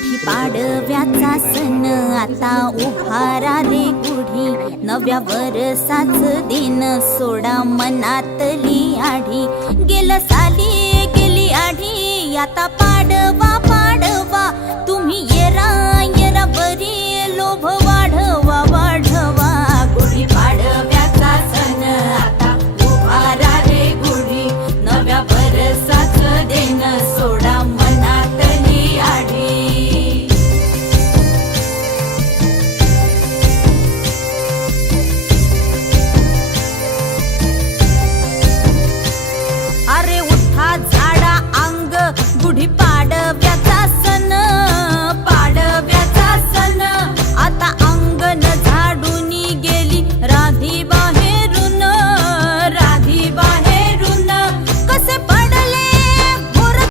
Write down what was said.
गुढी पाडव्याचा सण आता उभारा रे गुढी, नव्या वर्षाच दिन सोडा मनातली आढी। गेलं साली गेली आढी, आता पाडवा पाडवा, तुम्ही येरा येरा बरी, लोभ वाढवा वाढवा। गुढी पाडव्याचा सण आता उभारा रे गुढी, नव्या वर्षाच दिन सोडा मनातली आढी। अरे उठा झाडा अंग, गुढी